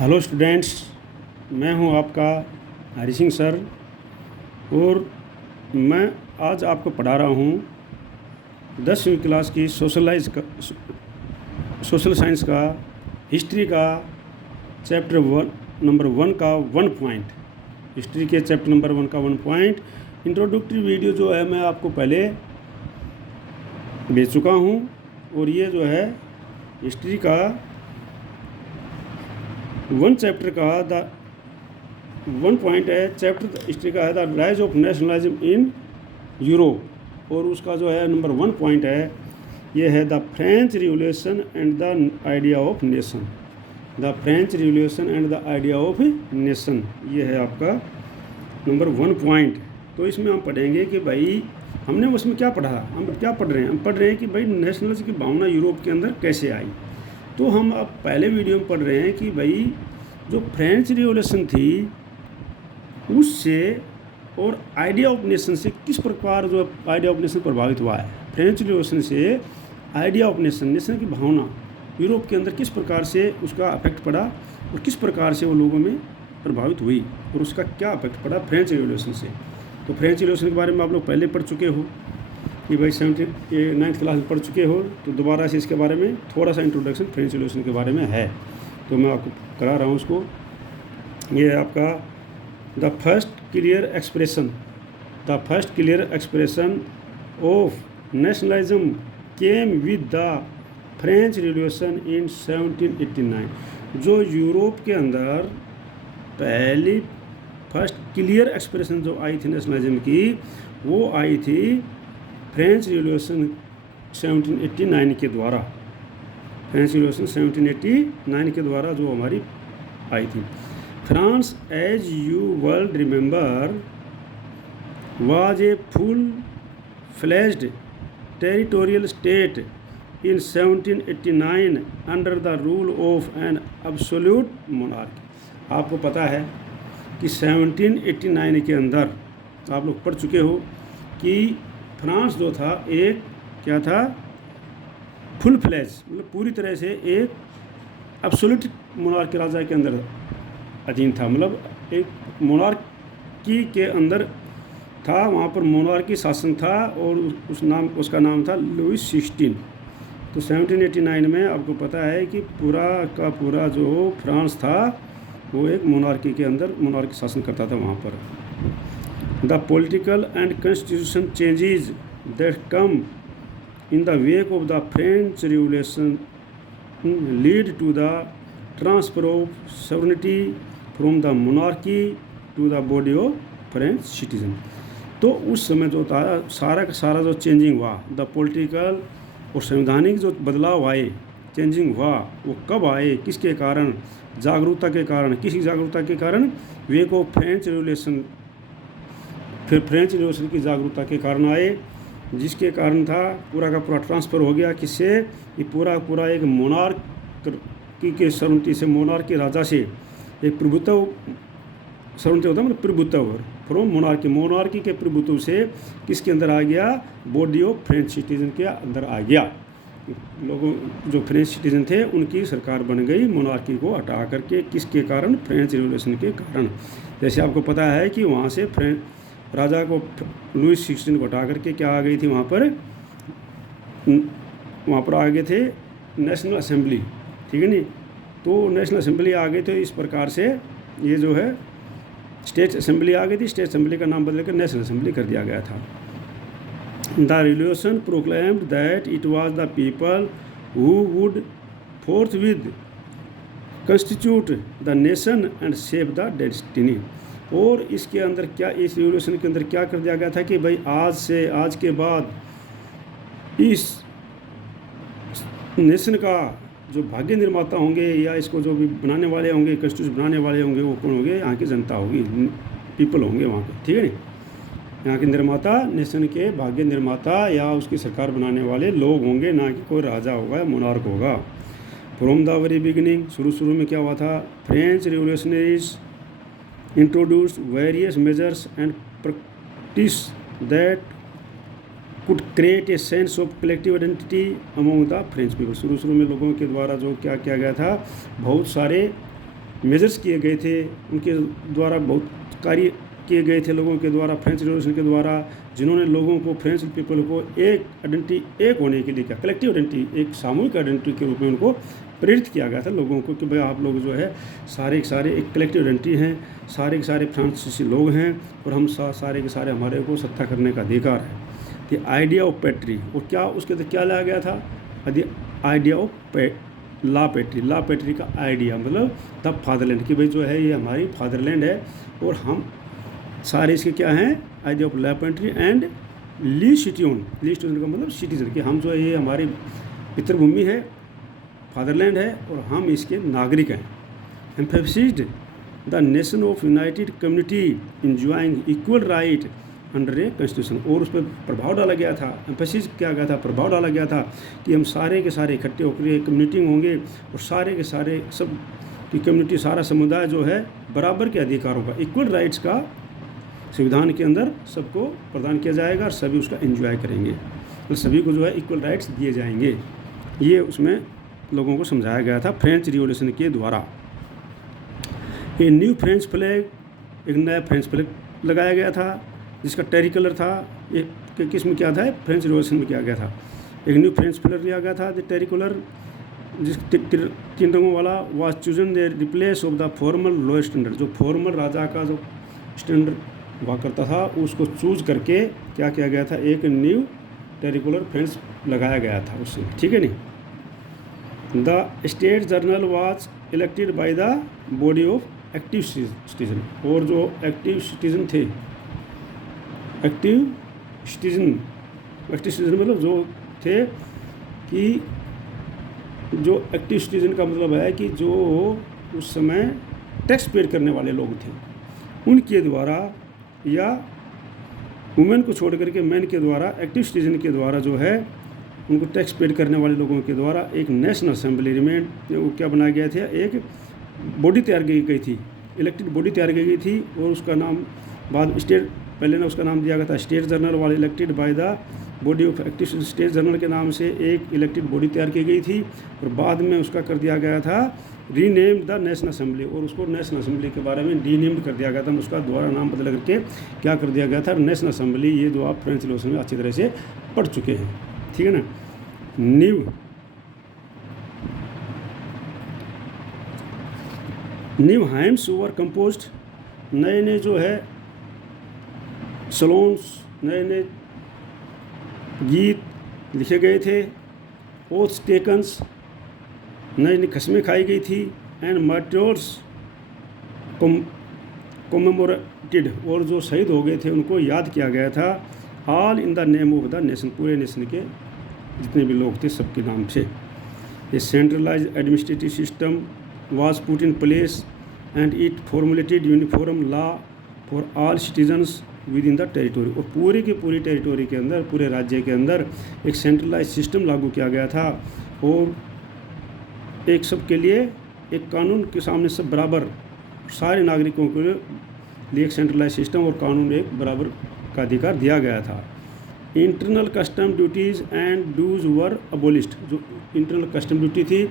Hello students, मैं हूं आपका हरी सिंह सर और मैं आज आपको पढ़ा रहा हूं 10वीं क्लास की सोशल साइंस का हिस्ट्री का चैप्टर नंबर 1 का 1 पॉइंट। हिस्ट्री के चैप्टर नंबर 1 का 1 पॉइंट इंट्रोडक्टरी वीडियो जो है मैं आपको पहले भेज चुका हूं और ये जो है हिस्ट्री का 1 चैप्टर का द 1 पॉइंट है। चैप्टर हिस्ट्री का है the rise of nationalism in Europe और उसका जो है नंबर 1 पॉइंट है ये है the French revolution and the idea of nation. The French revolution and the idea of nation ये है आपका नंबर 1 पॉइंट। तो इसमें हम पढ़ेंगे कि भाई हमने उसमें क्या पढ़ा, हम क्या पढ़ रहे हैं, हम पढ़ रहे हैं कि भाई नेशनलिज्म की भावना यूरोप के अंदर कैसे आई। तो हम अब पहले वीडियो में पढ़ रहे हैं कि भाई जो फ्रेंच रिवॉल्यूशन थी उससे और आइडिया ऑफ नेशन से किस प्रकार जो आइडिया ऑफ नेशन प्रभावित हुआ है। फ्रेंच रिवॉल्यूशन से आइडिया ऑफ नेशन, नेशन की भावना यूरोप के अंदर किस प्रकार से उसका इफेक्ट पड़ा और किस प्रकार से वो लोगों में प्रभावित हुई और उसका क्या इफेक्ट पड़ा फ्रेंच रिवॉल्यूशन से। तो फ्रेंच रिवॉल्यूशन के बारे में आप लोग पहले पढ़ चुके हो कि भाई 9th क्लास में पढ़ चुके हो, तो दोबारा से इसके बारे में थोड़ा सा इंट्रोडक्शन फ्रेंच रिवॉल्यूशन के बारे में है तो मैं आपको करा रहा हूँ उसको। ये है आपका the first clear expression of nationalism came with the French revolution in 1789। जो यूरोप के अंदर पहली फर्स्ट क्लियर एक्सप्रेशन जो आई थी नेशनलिज्म की वो आई थी फ्रेंच रिवॉल्यूशन 1789 के द्वारा। फ्रेंच रिवॉल्यूशन 1789 के द्वारा जो हमारी आई थी। France as you world remember was a full fledged territorial state in 1789 under the rule of an absolute monarchy. आपको पता है कि 1789 के अंदर आप लोग पढ़ चुके हो कि फ्रांस जो था एक क्या था, फुल फ्लैज मतलब पूरी तरह से एक एब्सोल्यूट मोनार्की राजा के अंदर अधीन था, मतलब एक मोनार्की के अंदर था, वहाँ पर मोनार्की शासन था और उसका नाम था लुइस 16। तो 1789 में आपको पता है कि पूरा का पूरा जो फ्रांस था वो एक मोनार्की के अंदर मोनार्की शासन करता था वहाँ पर। The political and constitution changes that come in the wake of the French Revolution lead to the transfer of sovereignty from the monarchy to the body of French citizen। तो उस समय जो था सारा का सारा जो चेंजिंग हुआ, द पॉलिटिकल और संवैधानिक जो बदलाव आए, चेंजिंग हुआ, वो कब आए, किसके कारण, जागरूकता के कारण, किसी जागरूकता के कारण, वेक ऑफ फ्रेंच रिवॉल्यूशन, फिर फ्रेंच रिवॉल्यूशन की जागरूकता के कारण आए, जिसके कारण था पूरा का पूरा ट्रांसफ़र हो गया किससे, ये पूरा एक मोनार्की के सर्वनिटी से, मोनार्की राजा से एक प्रभुत्व, सर्वनिटी होता है मतलब प्रभुत्व, फ्रॉम मोनार्की के प्रभुत्व से किसके अंदर आ गया, बॉडी ऑफ फ्रेंच सिटीजन के अंदर आ गया। लोगों जो फ्रेंच सिटीजन थे उनकी सरकार बन गई मोनार्की को हटा करके, किसके कारण, फ्रेंच रिवॉल्यूशन के कारण। जैसे आपको पता है कि वहाँ से राजा को लुइस 16 को हटा करके क्या आ गई थी वहाँ पर आ गए थे नेशनल असेंबली, ठीक है नहीं। तो नेशनल असेंबली आ गई, तो इस प्रकार से ये जो है स्टेट असेंबली आ गई थी, स्टेट असेंबली का नाम बदल कर नेशनल असेंबली कर दिया गया था। The revolution proclaimed that it was the people who would फोर्थविथ constitute the nation and save the destiny. और इसके अंदर क्या, इस रिवॉल्यूशन के अंदर क्या कर दिया गया था कि भाई आज के बाद इस नेशन का जो भाग्य निर्माता होंगे या इसको जो भी बनाने वाले होंगे, कॉन्स्टिट्यूशन बनाने वाले होंगे, वो कौन होंगे, यहाँ की जनता होगी, पीपल होंगे वहाँ के, ठीक है नहीं। यहाँ के निर्माता, नेशन के भाग्य निर्माता या उसकी सरकार बनाने वाले लोग होंगे, ना कि कोई राजा होगा, मोनार्क होगा। फ्रॉम द वेरी बिगिनिंग, शुरू में क्या हुआ था, French revolutionaries introduced various measures and practice that could create a sense of collective identity among the French people। शुरू में लोगों के द्वारा जो क्या किया गया था, बहुत सारे मेजर्स किए गए थे, उनके द्वारा बहुत कार्य किए गए थे लोगों के द्वारा, फ्रेंच रिवॉल्यूशन के द्वारा, जिन्होंने लोगों को, फ्रेंच पीपल को एक आइडेंटिटी, एक होने के लिए क्या, कलेक्टिव आइडेंटिटी, एक सामूहिक आइडेंटिटी के रूप में उनको प्रेरित किया गया था लोगों को कि भाई आप लोग जो है सारे के सारे एक कलेक्टिव आइडेंटिटी हैं, सारे के सारे फ्रांसीसी लोग हैं और हम सारे के सारे हमारे को सत्ता करने का अधिकार है। द आइडिया ऑफ पैट्री, और क्या उसके अंदर क्या लाया गया था, द आइडिया ऑफ ला पैट्री, ला पैट्री का आइडिया मतलब द फादरलैंड, कि भाई जो है ये हमारी फादरलैंड है और हम सारे इसके क्या हैं, idea of la patrie and le citizen, le citizen का मतलब सिटीजन, कि हम जो है ये हमारी पितृभूमि है, फादरलैंड है और हम इसके नागरिक हैं। एम्फेसिस्ड the nation of United community enjoying equal right under a constitution, और उस पर प्रभाव डाला गया था, एम्फेसिस किया गया था, प्रभाव डाला गया था कि हम सारे के सारे इकट्ठे होकर कम्युनिटी होंगे और सारे के सारे सब की कम्युनिटी, सारा समुदाय जो है बराबर के अधिकारों का, इक्वल राइट्स का संविधान के अंदर सबको प्रदान किया जाएगा और सभी उसका एंजॉय करेंगे, तो सभी को जो है इक्वल राइट्स दिए जाएंगे। ये उसमें लोगों को समझाया गया था फ्रेंच रिवॉल्यूशन के द्वारा। ये न्यू फ्रेंच फ्लैग, एक नया फ्रेंच फ्लैग लगाया गया था जिसका टेरी कलर था, ये किस में क्या था, फ्रेंच रिवॉल्यूशन में किया गया था। एक न्यू फ्रेंच फ्लैग लिया गया था, द टेरी कलर, जिस 3 रंगों वाला, was chosen the replace of the formal lower standard, जो फॉर्मल राजा का जो स्टैंडर्ड हुआ करता था उसको चूज करके क्या किया गया था, एक न्यू टेरिकुलर फ्रेंच लगाया गया था उससे, ठीक है नहीं। The state journal was elected by the body of active citizen, और जो एक्टिव सिटीजन थे, एक्टिव सिटीजन मतलब जो थे कि जो एक्टिव सिटीजन का मतलब है कि जो उस समय टैक्स पेड करने वाले लोग थे उनके द्वारा, या वुमेन को छोड़ करके मैन के द्वारा, एक्टिव सिटीजन के द्वारा जो है उनको टैक्स पेड करने वाले लोगों के द्वारा एक नेशनल असेंबली में वो क्या बनाया गया था, एक बॉडी तैयार की गई थी, इलेक्टेड बॉडी तैयार की गई थी और उसका नाम बाद स्टेट, पहले ना उसका नाम दिया गया था स्टेट जर्नल वाले, elected by the body of active state journal के नाम से एक इलेक्टेड बॉडी तैयार की गई थी और बाद में उसका कर दिया गया था रीनेम्ड द नेशनल असेंबली, और उसको नेशनल असेंबली के बारे में रीनेम्ड कर दिया गया था, उसका दोबारा नाम बदल करके क्या कर दिया गया था, नेशनल असेंबली। ये जो आप फ्रेंच रिवॉल्यूशन में अच्छी तरह से पढ़ चुके हैं, ठीक है ना। न्यू हाइम्स वर कंपोज्ड, नए नए जो है सलोन्स, नए नए गीत लिखे गए थे, ओथ्स टेकन्स, नई नई कस्में खाई गई थी, एंड मार्टर्स कॉमेमोरेटेड, और जो शहीद हो गए थे उनको याद किया गया था, all in the name of the nation, पूरे नेशन के जितने भी लोग थे सबके नाम से। A centralised administrative system was put in place and it formulated uniform law for all citizens within the territory, और पूरी की पूरी टेरिटोरी के अंदर, पूरे राज्य के अंदर एक सेंट्रलाइज सिस्टम लागू किया गया था और एक सब के लिए, एक कानून के सामने सब बराबर, सारे नागरिकों के लिए एक सेंट्रलाइज सिस्टम और कानून एक बराबर का अधिकार दिया गया था। Internal custom duties and dues were abolished, जो इंटरनल कस्टम ड्यूटी थी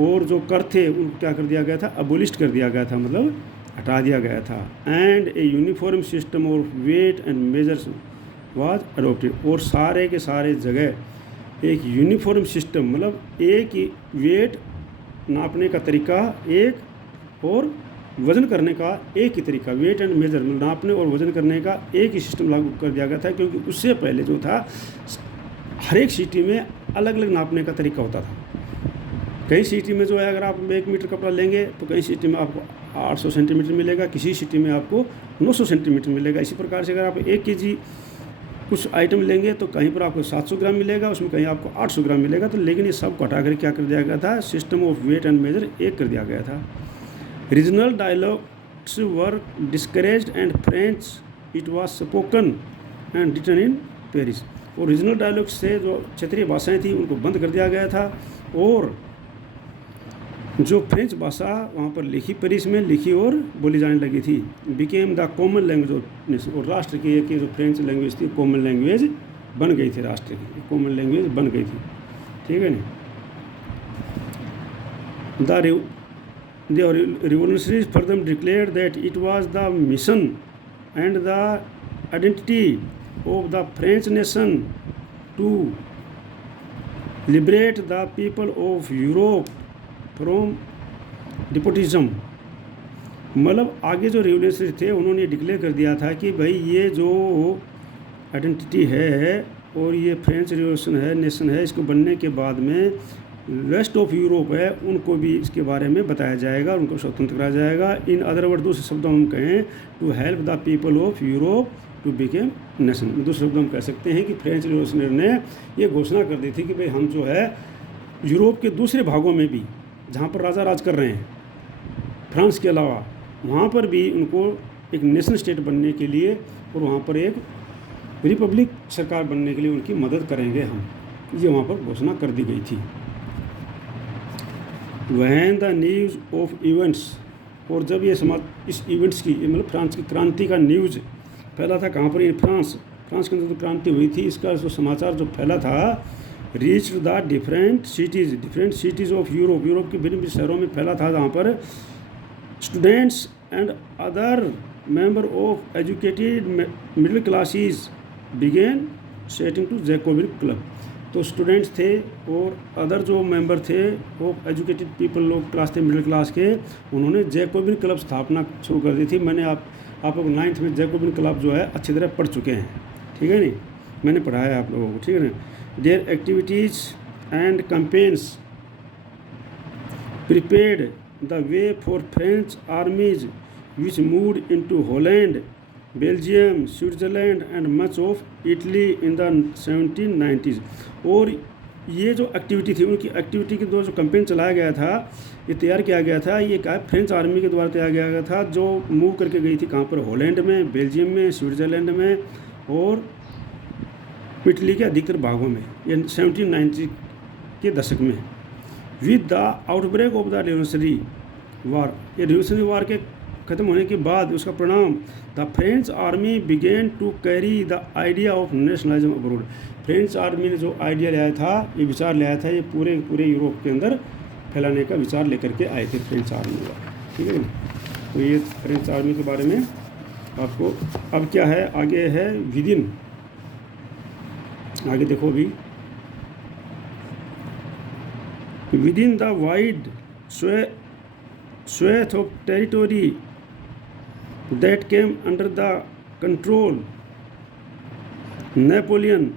और जो कर थे उनको क्या कर दिया गया था, अबोलिस्ट कर दिया गया था, मतलब हटा दिया गया था। And a uniform system of weight and measures was adopted, और सारे के सारे जगह एक यूनिफॉर्म सिस्टम, मतलब एक ही वेट नापने का तरीका एक और वज़न करने का एक ही तरीका, वेट एंड मेजर नापने और वज़न करने का एक ही सिस्टम लागू कर दिया गया था, क्योंकि उससे पहले जो था हर एक सिटी में अलग अलग नापने का तरीका होता था। कई सिटी में जो है अगर आप 1 मीटर कपड़ा लेंगे तो कई सिटी में आपको 800 सेंटीमीटर मिलेगा, किसी सिटी में आपको 900 सेंटीमीटर मिलेगा। इसी प्रकार से अगर आप 1 kg कुछ आइटम लेंगे तो कहीं पर आपको 700 ग्राम मिलेगा, उसमें कहीं आपको 800 ग्राम मिलेगा। तो लेकिन ये सब को हटा कर क्या कर दिया गया था, system of weight and measure एक कर दिया गया था। Regional dialogues were discouraged and French it was spoken and written in Paris, और रीजनल डायलॉग्स से जो क्षेत्रीय भाषाएं थी उनको बंद कर दिया गया था और जो फ्रेंच भाषा वहाँ पर लिखी, पेरिस में लिखी और बोली जाने लगी थी। बिकेम द कॉमन लैंग्वेज, और राष्ट्र की एक जो फ्रेंच लैंग्वेज थी कॉमन लैंग्वेज बन गई थी, राष्ट्र की कॉमन लैंग्वेज बन गई थी, ठीक है ना। The revolutionaries further declared that it was the mission and the identity of the French nation to liberate the people of Europe from despotism. मतलब आगे जो रिवोल्यूशनरी थे उन्होंने डिक्लेयर कर दिया था कि भाई ये जो आइडेंटिटी है और ये फ्रेंच रिवोल्यूशन है, नेशन है, इसको बनने के बाद में वेस्ट ऑफ यूरोप है उनको भी इसके बारे में बताया जाएगा, उनको स्वतंत्र कराया जाएगा. इन अदर वर्ड दूसरे शब्दों में हम कहें to help the people of Europe to become nation. दूसरे शब्दों में कह सकते हैं कि फ्रेंच रिवोल्यूशनरी ने ये घोषणा कर दी थी कि भाई हम जो है यूरोप के दूसरे भागों में भी जहाँ पर राजा राज कर रहे हैं फ्रांस के अलावा, वहाँ पर भी उनको एक नेशन स्टेट बनने के लिए और वहाँ पर एक रिपब्लिक सरकार बनने के लिए उनकी मदद करेंगे हम. ये वहाँ पर घोषणा कर दी गई थी. वहन द न्यूज़ ऑफ इवेंट्स, और जब ये समाज इस इवेंट्स की मतलब फ्रांस की क्रांति का न्यूज़ फैला था कहाँ पर, फ्रांस के अंदर जो क्रांति हुई थी इसका जो समाचार जो फैला था reach the different cities of Europe के भिन्न शहरों में फैला था, जहाँ पर students and other member of educated middle classes began setting to Jacobin club. तो स्टूडेंट्स थे और अदर जो मेंबर थे वो एजुकेटेड पीपल लोग क्लास थे मिडिल क्लास के, उन्होंने जैकोबिन क्लब स्थापना शुरू कर दी थी. मैंने आप लोग 9th में जैकोबिन क्लब जो है अच्छी तरह पढ़ चुके हैं, ठीक है नहीं, मैंने पढ़ाया आप लोगों को, ठीक है ना. There activities and campaigns prepared the way for French आर्मीज which moved into Holland, Belgium, Switzerland and much of Italy in the 1790s. और ये जो एक्टिविटी थी उनकी एक्टिविटी के द्वारा जो कैंपेन चलाया गया था, ये तैयार किया गया था, ये क्या फ्रेंच आर्मी के द्वारा तैयार किया गया था जो मूव करके गई थी कहाँ पर, हॉलैंड में, बेल्जियम में, स्विट्ज़रलैंड में और इटली के अधिकतर भागों में, ये 1790 के दशक में. With the outbreak of the revolutionary war, ये रिवोल्यूशनरी वार के ख़त्म होने के बाद उसका परिणाम the French army began to carry the idea of nationalism abroad. French army ने जो आइडिया लाया था, ये विचार लाया था, ये पूरे यूरोप के अंदर फैलाने का विचार लेकर के आए थे फ्रेंच आर्मी वाले, ठीक है. तो ये फ्रेंच आर्मी के बारे में आपको. अब क्या है आगे है विदिन, आगे देखो अभी within the wide swath of territory that came under the control Napoleon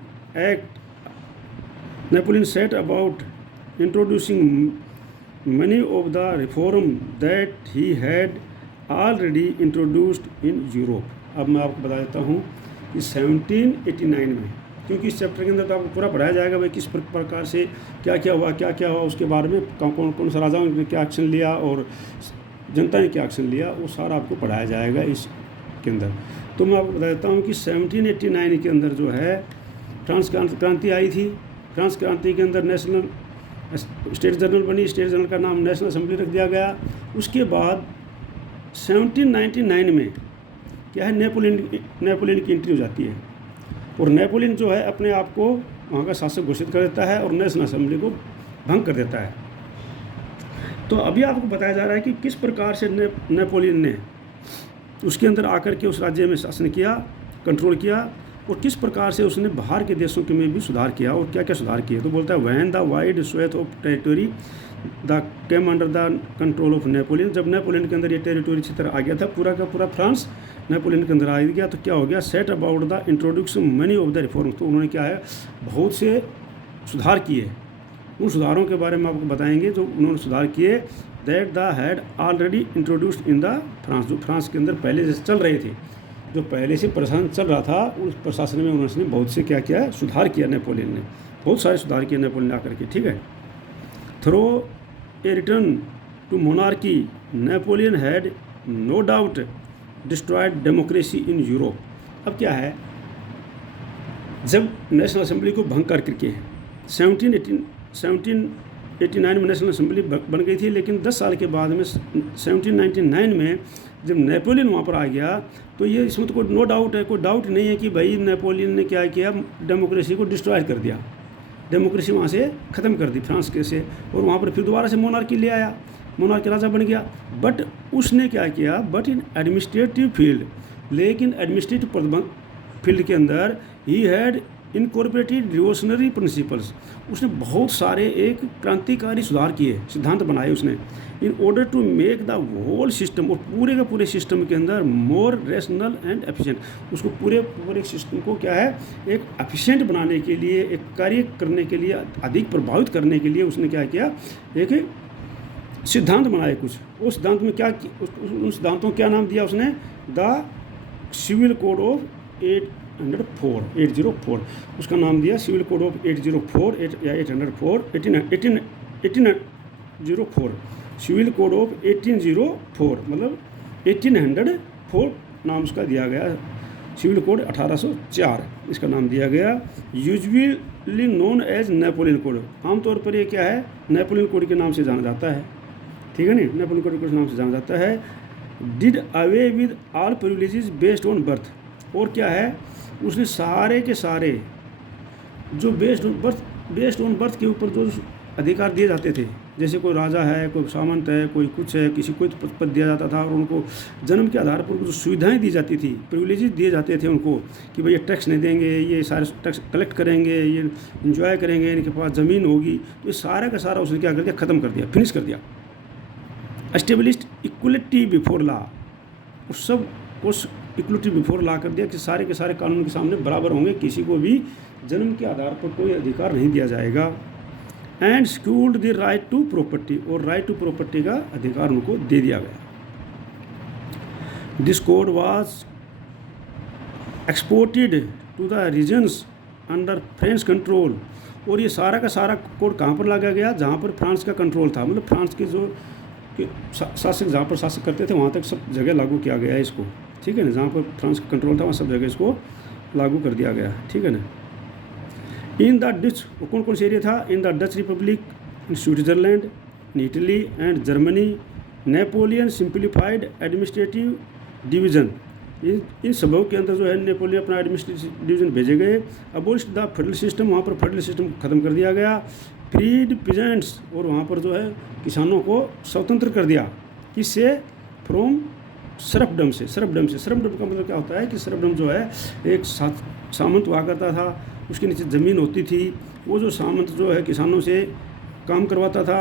set about introducing many of the reform that he had already introduced in Europe. अब मैं आपको बता देता हूँ कि 1789 में, क्योंकि इस चैप्टर के अंदर तो आपको पूरा पढ़ाया जाएगा भाई किस प्रकार से क्या क्या हुआ उसके बारे में, कौन सा राजाओं ने क्या एक्शन लिया और जनता ने क्या एक्शन लिया, वो सारा आपको पढ़ाया जाएगा इसके अंदर. तो मैं आपको बता देता हूँ कि 1789 के अंदर जो है फ्रांस क्रांति आई थी. फ्रांस क्रांति के अंदर नेशनल स्टेट जनरल बनी, स्टेट जनरल का नाम नेशनल असेंबली रख दिया गया. उसके बाद 1799 में क्या है, नेपोलियन की एंट्री हो जाती है और नेपोलियन जो है अपने आप को वहाँ का शासक घोषित कर देता है और नेशनल असेंबली को भंग कर देता है. तो अभी आपको बताया जा रहा है कि किस प्रकार से नेपोलियन ने उसके अंदर आकर के उस राज्य में शासन किया, कंट्रोल किया, और किस प्रकार से उसने बाहर के देशों के में भी सुधार किया और क्या क्या सुधार किए. तो बोलता है when the wide swathe of territory the came under the control of Napoleon. जब नेपोलियन के अंदर ये टेरिटोरी अच्छी तरह आ गया था, पूरा का पूरा फ्रांस नेपोलियन के अंदर आ गया, तो क्या हो गया, set about the introduction money of the reform. तो उन्होंने क्या है बहुत से सुधार किए. उन सुधारों के बारे में आपको बताएंगे जो उन्होंने सुधार किए. That the had already introduced in the France, जो फ्रांस के अंदर पहले से चल रहे थे, जो पहले से प्रशासन चल रहा था, उस प्रशासन में उन्होंने बहुत से क्या किया, सुधार किया. नेपोलियन ने बहुत सारे सुधार किए नेपोलियन आकर के, ठीक है. Through a return to monarchy Napoleon had no doubt destroyed democracy in Europe. अब क्या है, जब नेशनल असेंबली को भंग कर करके 1789 में नेशनल असेंबली बन गई थी, लेकिन 10 साल के बाद में 1799 में जब नेपोलियन वहाँ पर आ गया, तो ये इसमें तो कोई नो डाउट है, कोई डाउट नहीं है कि भाई नेपोलियन ने क्या किया, डेमोक्रेसी को डिस्ट्रॉय कर दिया, डेमोक्रेसी वहाँ से ख़त्म कर दी फ्रांस के से, और वहाँ पर फिर दोबारा से मोनार्की ले आया. मोनार्क राजा बन गया। बट उसने क्या किया, बट इन एडमिनिस्ट्रेटिव फील्ड, लेकिन एडमिनिस्ट्रेटिव फील्ड के अंदर he had incorporated revolutionary principles, उसने बहुत सारे एक क्रांतिकारी सुधार किए, सिद्धांत बनाए उसने, in order to make the whole system, और पूरे का पूरे सिस्टम के अंदर मोर रेशनल एंड एफिशिएंट, उसको पूरे सिस्टम को क्या है, एक एफिशिएंट बनाने के लिए, एक कार्य करने के लिए, अधिक प्रभावित करने के लिए उसने क्या किया, एक सिद्धांत बनाए कुछ। उस सिद्धांत में क्या, उन सिद्धांतों क्या नाम दिया उसने, द सिविल कोड ऑफ 804, उसका नाम दिया सिविल कोड ऑफ 804 या 804 1804, सिविल कोड ऑफ 1804, मतलब 1804 नाम उसका दिया गया, सिविल कोड 1804 इसका नाम दिया गया। Usually known as Napoleon code, आमतौर पर ये क्या है, नेपोलियन कोड के नाम से जाना जाता है, ठीक है नहीं, नेपोलियन कोड के नाम से जाना जाता है। Did away with all privileges based on birth, और क्या है, उसने सारे के सारे जो बेस्ड ऑन बर्थ के ऊपर जो अधिकार दिए जाते थे, जैसे कोई राजा है, कोई सामंत है, कोई कुछ है, किसी को पद दिया जाता था, और उनको जन्म के आधार पर जो सुविधाएं दी जाती थी, प्रिविलेजेस दिए जाते थे उनको, कि भाई ये टैक्स नहीं देंगे, ये सारे टैक्स कलेक्ट करेंगे, ये इंजॉय करेंगे, इनके पास ज़मीन होगी, तो ये सारा का सारा उसने क्या कर दिया, ख़त्म कर दिया, फिनिश कर दिया। एस्टेब्लिश्ड इक्वलिटी बिफोर लॉ, उस इक्वलिटी बिफोर लॉ कर दिया कि सारे के सारे कानून के सामने बराबर होंगे, किसी को भी जन्म के आधार पर कोई अधिकार नहीं दिया जाएगा। And secured the right to property, और राइट टू प्रॉपर्टी का अधिकार उनको दे दिया गया। This code was exported to the regions under French control, और ये सारा का सारा कोड कहाँ पर लाया गया, जहाँ पर फ्रांस का कंट्रोल था, मतलब फ्रांस के जो शासक जहाँ पर शासक करते थे वहाँ तक सब जगह लागू किया गया है इसको, ठीक है ना, जहाँ पर फ्रांस का कंट्रोल था वहाँ सब जगह इसको लागू कर दिया गया, ठीक है ना। इन द डच, कौन कौन से एरिया था, in the Dutch Republic, in Switzerland, in Italy and Germany, Napoleon simplified administrative division, इन सबों के अंदर जो है नेपोलियन अपना एडमिनिस्ट्रेटिव डिवीज़न भेजे गए। अबोलिश द फेडरल सिस्टम, वहाँ पर फेडरल सिस्टम खत्म कर दिया गया। फ्रीड पीजेंट्स, और वहाँ पर जो है किसानों को स्वतंत्र कर दिया, किससे, फ्रॉम सर्फडम से। सर्फडम का मतलब क्या होता है कि सर्फडम जो है एक सामंत हुआ करता था, उसके नीचे ज़मीन होती थी, वो जो सामंत जो है किसानों से काम करवाता था,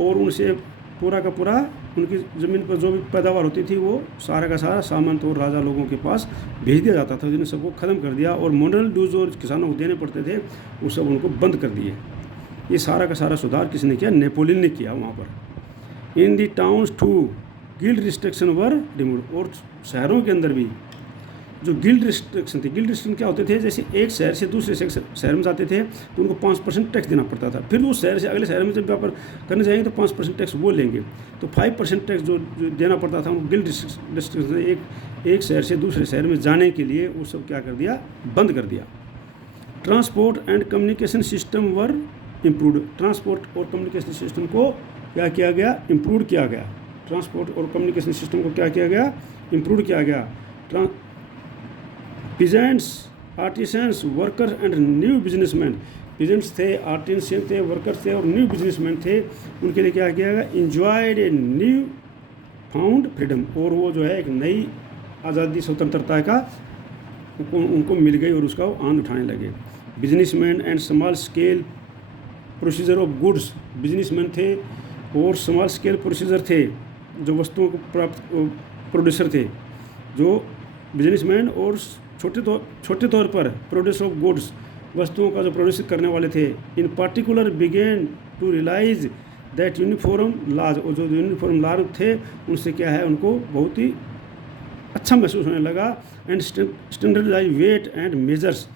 और उनसे पूरा का पूरा उनकी ज़मीन पर जो भी पैदावार होती थी वो सारा का सारा सामंत और राजा लोगों के पास भेज दिया जाता था, जिन्हें सबको ख़त्म कर दिया, और मॉडर्न ड्यूज जो किसानों को देने पड़ते थे वो सब उनको बंद कर दिए। ये सारा का सारा सुधार किसने किया, नेपोलियन ने किया वहाँ पर। In the towns too guild restriction were remove, और शहरों के अंदर भी जो गिल्ड रिस्ट्रिक्शन थे, गिल्ड रिस्ट्रिक्शन क्या होते थे, जैसे एक शहर से दूसरे शहर में जाते थे तो उनको 5% टैक्स देना पड़ता था, फिर उस शहर से अगले शहर में जब व्यापार करने जाएंगे तो 5% टैक्स वो लेंगे, तो 5% टैक्स जो देना पड़ता था उनको गिल्ड रिस्ट्रिक्शन, एक शहर से दूसरे शहर में जाने के लिए वो सब क्या कर दिया, बंद कर दिया। Transport and communication system were improved, transport और कम्युनिकेशन सिस्टम को क्या किया गया, इम्प्रूव किया गया। ट्रांसपोर्ट और कम्युनिकेशन सिस्टम को क्या किया गया, इम्प्रूव किया गया। Peasants, artisans, workers and new businessman, peasants थे, आर्टिसन थे, वर्कर्स थे और न्यू बिजनेसमैन थे, उनके लिए क्या किया गया, enjoyed a new found freedom, और वो जो है एक नई आज़ादी स्वतंत्रता का उनको मिल गई और उसका वो आनंद उठाने लगे। Businessman and small scale procedure of goods, businessman थे और स्मॉल स्केल प्रोसीजर थे, जो वस्तुओं को प्राप्त प्रोड्यूसर थे, जो बिजनेसमैन और छोटे तौर पर प्रोड्यूसर ऑफ गुड्स, वस्तुओं का जो प्रोड्यूस करने वाले थे। In particular began to realise that uniform laws, और जो यूनिफॉर्म लाज थे उनसे क्या है, उनको बहुत ही अच्छा महसूस होने लगा। And standardise weight and measures,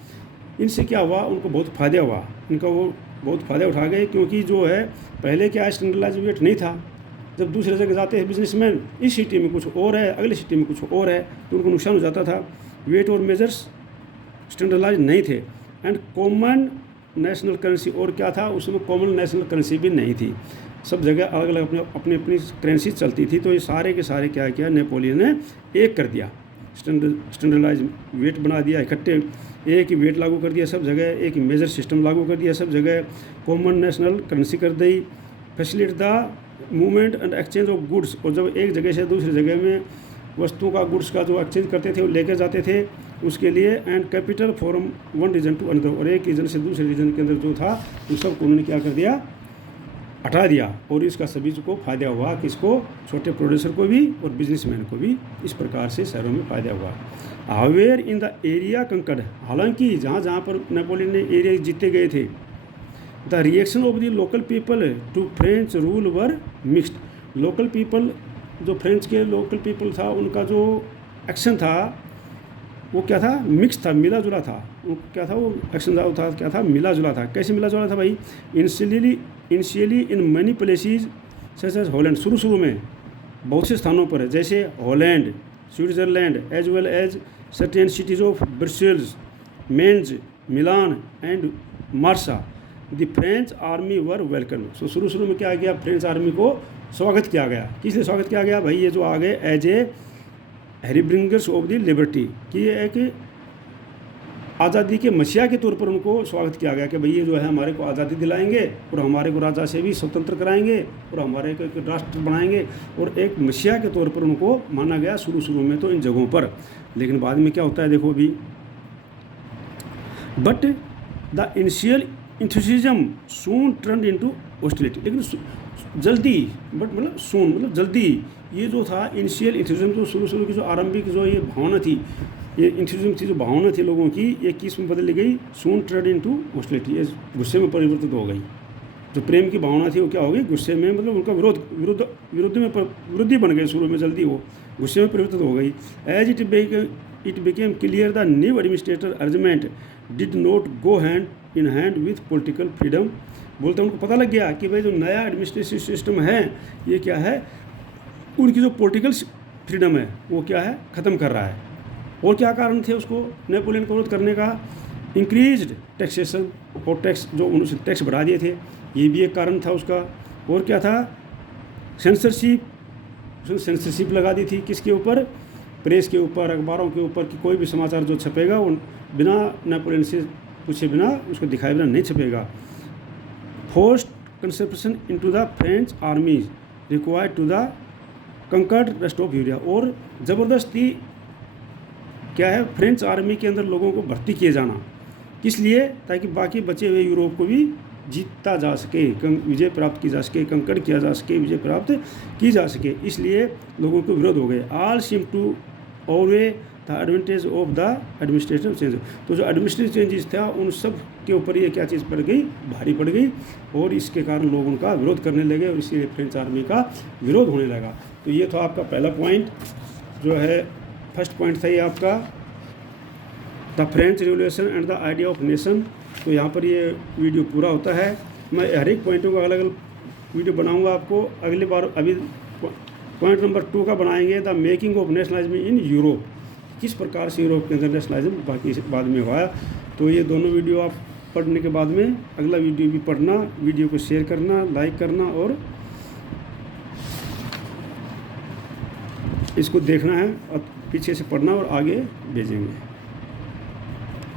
इनसे क्या हुआ, उनको बहुत फ़ायदा हुआ, इनका वो बहुत फ़ायदा उठा गए, क्योंकि जो है पहले क्या है, स्टैंडर्डाइज वेट नहीं था, जब दूसरे जगह जाते हैं बिजनेसमैन, इस सिटी में कुछ और है, अगले सिटी में कुछ और है, तो उनको नुकसान हो जाता था। वेट और मेजर्स स्टैंडर्डाइज नहीं थे। एंड कॉमन नेशनल करेंसी, और क्या था उसमें, कॉमन नेशनल करेंसी भी नहीं थी, सब जगह अलग अलग अपनी अपनी करेंसी चलती थी। तो ये सारे के सारे क्या किया, नेपोलियन ने एक कर दिया, स्टैंडर्डाइज वेट बना दिया, इकट्ठे एक ही वेट लागू कर दिया सब जगह, एक ही मेजर सिस्टम लागू कर दिया सब जगह, कॉमन नेशनल करेंसी कर दी। Facilitate the movement and exchange of goods, और जब एक जगह से दूसरी जगह में वस्तुओं का गुड्स का जो एक्सचेंज करते थे वो लेकर जाते थे उसके लिए, and capital from one region to another, और एक रीजन से दूसरे रीजन के अंदर जो था उन सबको उन्होंने क्या कर दिया, हटा दिया, और इसका सभी को फ़ायदा हुआ, किसको, छोटे प्रोड्यूसर को भी और बिजनेसमैन को भी, इस प्रकार से शहरों में फ़ायदा हुआ। हावेर इन द एरिया कंकर्ड, हालांकि जहाँ जहाँ पर नेपोलियन ने एरिया जीते गए थे, the reaction of the local people to French rule were mixed, local people, जो फ्रेंच के लोकल पीपल था उनका जो एक्शन था वो क्या था, मिक्स था, मिला जुला था, वो क्या था, वो एक्शन था क्या था, मिला जुला था। कैसे मिला जुला था भाई, initially in many places such as Holland, शुरू में बहुत से स्थानों पर, जैसे Holland, Switzerland, as well as certain cities of Brussels, Mainz, Milan and Marseille, the French army were welcome. So शुरू में क्या गया, फ्रेंच आर्मी को स्वागत किया गया। किस लिए स्वागत किया गया भाई, ये जो आ गए as a harbingers of the liberty, कि ये एक आज़ादी के मसीहा के तौर पर उनको स्वागत किया गया कि भाई ये जो है हमारे को आज़ादी दिलाएंगे और हमारे को राजा से भी स्वतंत्र कराएंगे और हमारे को एक राष्ट्र बनाएंगे, और एक मसीहा के तौर पर उनको माना गया शुरू में तो इन जगहों पर। लेकिन बाद में क्या होता है देखो अभी, but the initial enthusiasm soon turn into hostility, लेकिन जल्दी, बट मतलब सून मतलब जल्दी, ये जो था इनिशियल इंथुसिज्म, जो शुरू की जो आरंभिक जो ये भावना थी, ये इंथुसिज्म थी, जो भावना थी लोगों की, ये किस में बदल गई, सून टर्न इनटू हॉस्टिलिटी, ये गुस्से में परिवर्तित हो गई। जो प्रेम की भावना थी वो क्या हो गई, गुस्से में, मतलब उनका विरोधी बन गए शुरू में, जल्दी वो गुस्से में परिवर्तित हो गई। As it became clear the new administrator arrangement did not go hand in hand with political freedom, बोलते उनको पता लग गया कि भाई जो नया एडमिनिस्ट्रेटिव सिस्टम है ये क्या है, उनकी जो पॉलिटिकल फ्रीडम है वो क्या है, ख़त्म कर रहा है। और क्या कारण थे उसको नेपोलियन को विरोध करने का, इंक्रीज्ड टैक्सेशन, और टैक्स जो उन्होंने टैक्स बढ़ा दिए थे, ये भी एक कारण था उसका। और क्या था, सेंसरशिप, उसने सेंसरशिप लगा दी थी किसके ऊपर, प्रेस के ऊपर, अखबारों के ऊपर, कि कोई भी समाचार जो छपेगा वो बिना नेपोलियन से पूछे बिना, उसको दिखाए बिना नहीं छपेगा। Forced conscription into the French armies required to the conquered rest of Europe, और ज़बरदस्ती क्या है, फ्रेंच आर्मी के अंदर लोगों को भर्ती किए जाना, किस लिए, ताकि बाकी बचे हुए यूरोप को भी जीता जा सके, विजय प्राप्त की जा सके, कंकड़ किया जा सके, विजय प्राप्त की जा सके, इसलिए लोगों को विरोध हो गए। All seem to outweigh the advantage of the administrative change, तो जो एडमिनिस्ट्रेटिव चेंजेस था उन सब के ऊपर ये क्या चीज़ पड़ गई, भारी पड़ गई, और इसके कारण लोग उनका विरोध करने लगे और इसीलिए फ्रेंच आर्मी का विरोध होने लगा। तो ये था आपका पहला पॉइंट, जो है फर्स्ट पॉइंट था ये आपका the French revolution and the idea of nation. तो यहाँ पर ये वीडियो पूरा होता है, मैं हर एक पॉइंटों का अलग अलग वीडियो बनाऊंगा आपको अगली बार। अभी पॉइंट नंबर 2 का बनाएंगे, the making of nationalism in Europe, किस प्रकार से यूरोप के अंदर नेशनलिज्म बाकी बाद में हुआ। तो ये दोनों वीडियो आप पढ़ने के बाद में अगला वीडियो भी पढ़ना, वीडियो को शेयर करना, लाइक करना, और इसको देखना है और पीछे से पढ़ना और आगे भेजेंगे।